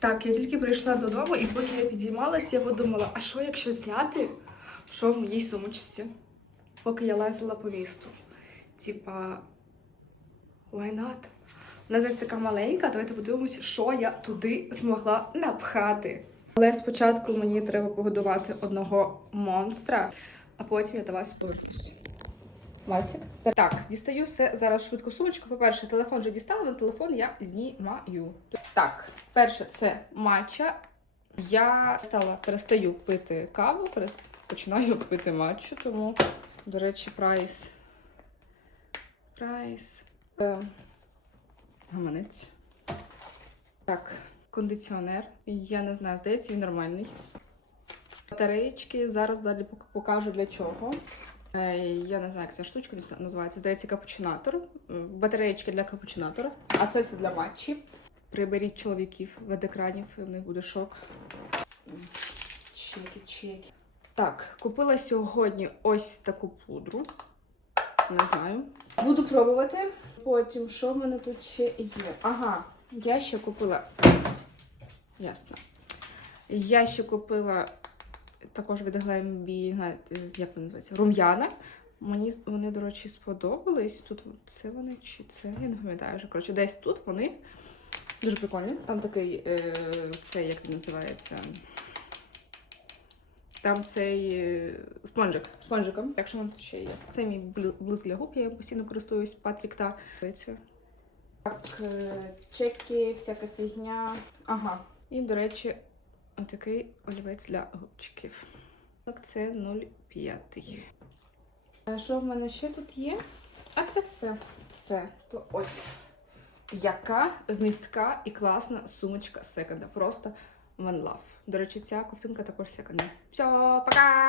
Так, я тільки прийшла додому, і поки я підіймалась, я подумала, а що якщо зняти, що в моїй сумочці, поки я лазила по місту. Типа, why not? Вона зараз така маленька, давайте подивимося, що я туди змогла напхати. Але спочатку мені треба погодувати одного монстра, а потім я до вас повернусь. Марсик. Так, дістаю все зараз швидко сумочку. По-перше, телефон вже дістала, на телефон я знімаю. Так, перше це матча. Я стала перестаю пити каву, перест... починаю пити матчу, тому, до речі, прайс. Прайс. Е, Гаманець. Так, кондиціонер. Я не знаю, здається, він нормальний. Батареєчки. Зараз далі покажу для чого. Е, Я не знаю, як ця штучка називається. Здається, капучинатор. Е, Батареєчки для капучинатора. А це все для матчі. Приберіть чоловіків від екранів, і в них буде шок. Чеки, чеки. Так, купила сьогодні ось таку пудру. Не знаю. Буду пробувати. Потім, що в мене тут ще є? Ага, я ще купила. Ясно. Я ще купила також від Glambi, як вони називаються? Рум'яна. Мені вони, до речі, сподобались. Тут це вони чи це? Я не пам'ятаю вже. Коротше, десь тут вони дуже прикольні. Там такий, е, це як він називається. Там цей е, спонжик, спонжиком. Так що тут ще є. Це мій бл- блиск для губ, я їм постійно користуюсь, Патрік та. Так, е, чеки, всяка фігня. Ага. І, до речі, отакий олівець для губчиків. Так, це 0,5. А Що в мене ще тут є? А це все. Все. То ось. Яка вмістка і класна сумочка секонда. Просто one love. До речі, ця ковтинка також секонда. Все, пока!